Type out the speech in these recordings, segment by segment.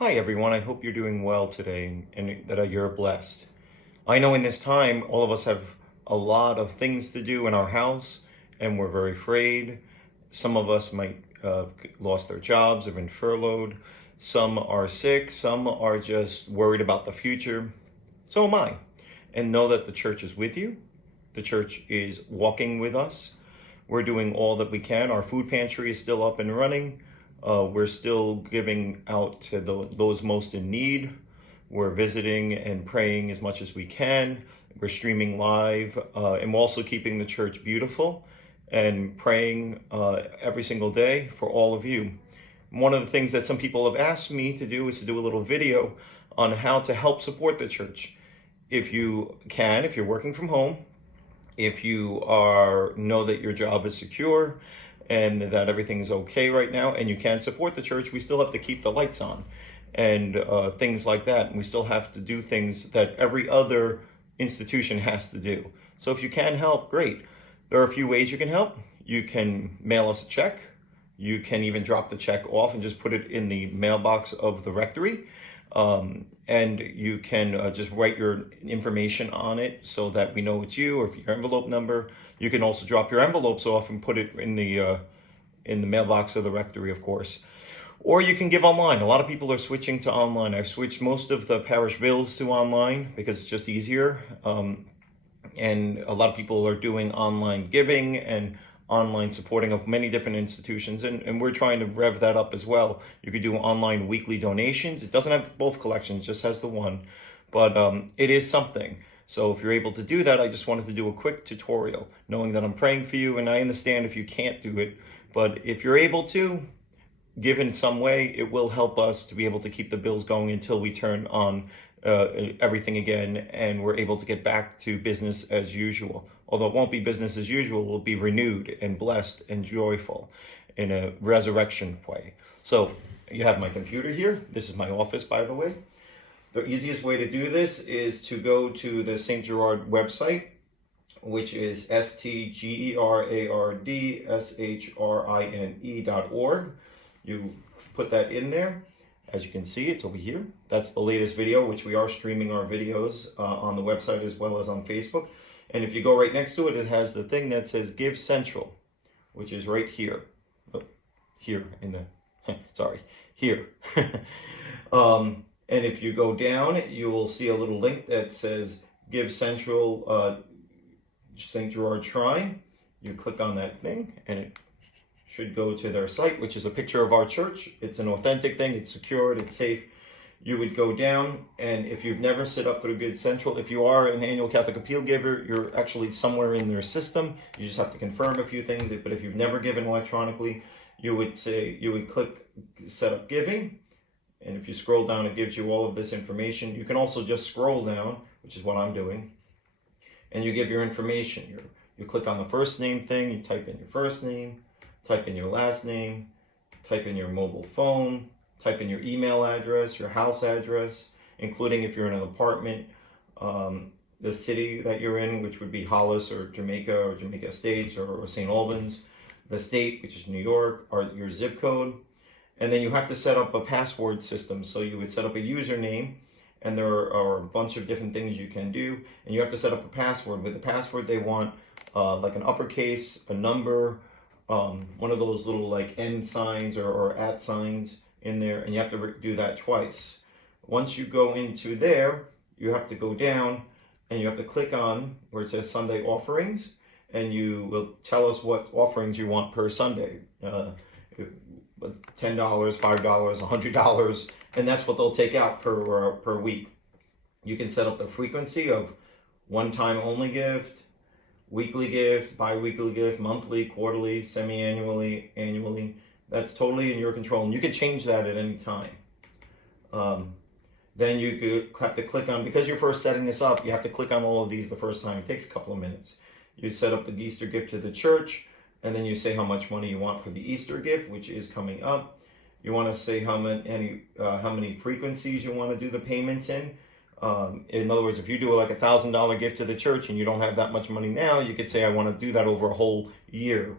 Hi, everyone. I hope you're doing well today and that you're blessed. I know in this time, all of us have a lot of things to do in our house, and we're very afraid. Some of us might lost their jobs, have been furloughed. Some are sick. Some are just worried about the future. So am I. And know that the church is with you. The church is walking with us. We're doing all that we can. Our food pantry is still up and running. We're still giving out to those most in need. We're visiting and praying as much as we can. We're streaming live, and we're also keeping the church beautiful and praying every single day for all of you. One of the things that some people have asked me to do is to do a little video on how to help support the church. If you can, if you're working from home, if you know that your job is secure and that everything's okay right now and you can support the church, we still have to keep the lights on and things like that. And we still have to do things that every other institution has to do. So if you can help, great. There are a few ways you can help. You can mail us a check. You can even drop the check off and just put it in the mailbox of the rectory. And you can just write your information on it so that we know it's you, or your envelope number. You can also drop your envelopes off and put it in the mailbox of the rectory, of course. Or you can give online. A lot of people are switching to online. I've switched most of the parish bills to online because it's just easier. And a lot of people are doing online giving and online supporting of many different institutions, and we're trying to rev that up as well. You could do online weekly donations. It doesn't have both collections, just has the one, but it is something. So if you're able to do that, I just wanted to do a quick tutorial, knowing that I'm praying for you, and I understand if you can't do it, but if you're able to give in some way, it will help us to be able to keep the bills going until we turn on everything again and we're able to get back to business as usual. Although it won't be business as usual, we'll be renewed and blessed and joyful in a resurrection way. So you have my computer here. This is my office, by the way. The easiest way to do this is to go to the St. Gerard website, which is stgerardshRine.org. You put that in there. As you can see, it's over here. That's the latest video, which we are streaming our videos on the website as well as on Facebook. And if you go right next to it, it has the thing that says Give Central, which is right here. Oh, here in the, sorry, here. And if you go down, you will see a little link that says Give Central St. Gerard Shrine. You click on that thing and it should go to their site, which is a picture of our church. It's an authentic thing. It's secured. It's safe. You would go down, and if you've never set up through Good Central, if you are an annual Catholic appeal giver, you're actually somewhere in their system. You just have to confirm a few things. But if you've never given electronically, you would click Set Up Giving. And if you scroll down, it gives you all of this information. You can also just scroll down, which is what I'm doing, and you give your information. You click on the first name thing. You type in your first name. Type in your last name, type in your mobile phone, type in your email address, your house address, including if you're in an apartment, the city that you're in, which would be Hollis or Jamaica Estates or St. Albans, the state, which is New York, or your zip code. And then you have to set up a password system. So you would set up a username, and there are a bunch of different things you can do. And you have to set up a password. With the password, they want like an uppercase, a number, one of those little like end signs or at signs in there, and you have to do that twice. Once you go into there, you have to go down and you have to click on where it says Sunday offerings, and you will tell us what offerings you want per Sunday. $10, $5, $100, and that's what they'll take out per week. You can set up the frequency of one-time only gift, weekly gift, bi-weekly gift, monthly, quarterly, semi-annually, annually. That's totally in your control, and you can change that at any time. Then you have to click on, because you're first setting this up, you have to click on all of these the first time. It takes a couple of minutes. You set up the Easter gift to the church, and then you say how much money you want for the Easter gift, which is coming up. You want to say how many frequencies you want to do the payments in. In other words, if you do like $1,000 gift to the church and you don't have that much money now, you could say, I want to do that over a whole year.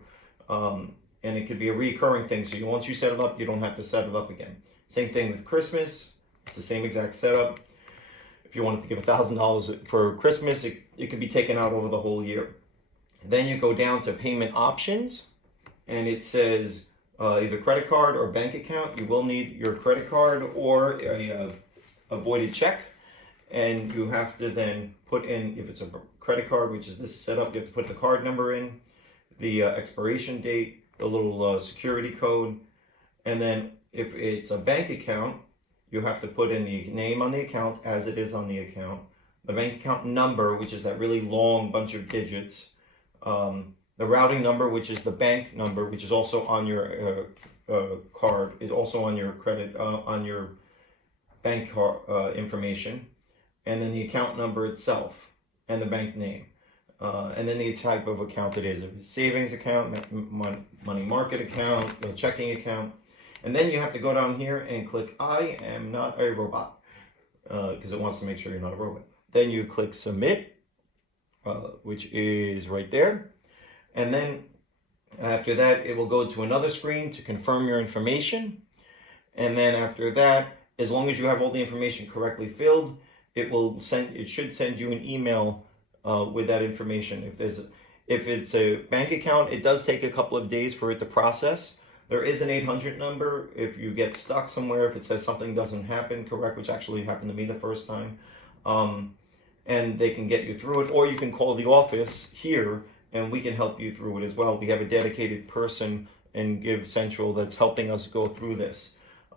And it could be a recurring thing. So once you set it up, you don't have to set it up again. Same thing with Christmas. It's the same exact setup. If you wanted to give $1,000 for Christmas, it could be taken out over the whole year. Then you go down to payment options, and it says either credit card or bank account. You will need your credit card or a voided check, and you have to then put in, if it's a credit card, which is this setup, you have to put the card number in, the expiration date, the little security code, and then if it's a bank account, you have to put in the name on the account as it is on the account, the bank account number, which is that really long bunch of digits, the routing number, which is the bank number, which is also on your card, is also on your credit, on your bank card information, and then the account number itself and the bank name, and then the type of account it is. If it's a savings account, money market account, a checking account, and then you have to go down here and click I am not a robot, because it wants to make sure you're not a robot. Then you click submit, which is right there. And then after that, it will go to another screen to confirm your information. And then after that, as long as you have all the information correctly filled, it should send you an email with that information. If it's a bank account, it does take a couple of days for it to process. There is an 800 number if you get stuck somewhere, if it says something doesn't happen correct, which actually happened to me the first time. And they can get you through it, or you can call the office here and we can help you through it as well. We have a dedicated person in Give Central that's helping us go through this.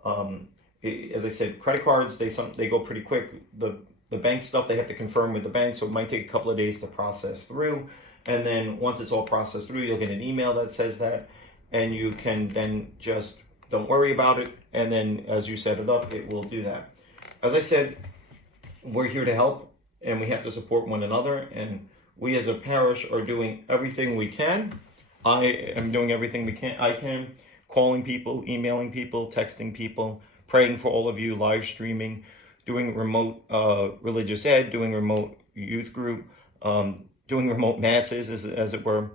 As I said, credit cards, they go pretty quick. The bank stuff, they have to confirm with the bank, so it might take a couple of days to process through. And then once it's all processed through, you'll get an email that says that, and you can then just don't worry about it. And then as you set it up, it will do that. As I said, we're here to help, and we have to support one another. And we as a parish are doing everything we can. I am doing everything I can, calling people, emailing people, texting people, praying for all of you, live streaming, doing remote religious ed, doing remote youth group, doing remote masses, as it were.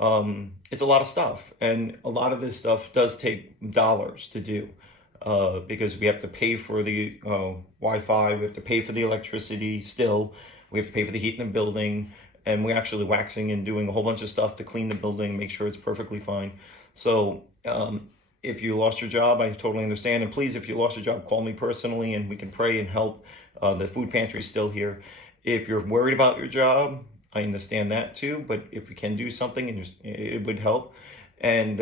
It's a lot of stuff, and a lot of this stuff does take dollars to do, because we have to pay for the Wi-Fi, we have to pay for the electricity still, we have to pay for the heat in the building, and we're actually waxing and doing a whole bunch of stuff to clean the building, make sure it's perfectly fine. So if you lost your job, I totally understand. And please, if you lost your job, call me personally and we can pray and help. The food pantry is still here. If you're worried about your job, I understand that too. But if we can do something, it would help. And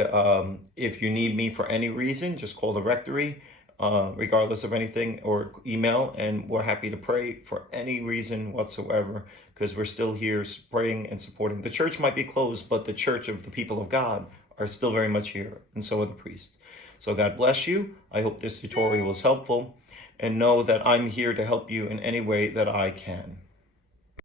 if you need me for any reason, just call the rectory, regardless of anything, or email, and we're happy to pray for any reason whatsoever, because we're still here praying and supporting. The church might be closed, but the church of the people of God are still very much here, and so are the priests. So God bless you. I hope this tutorial was helpful, and know that I'm here to help you in any way that I can.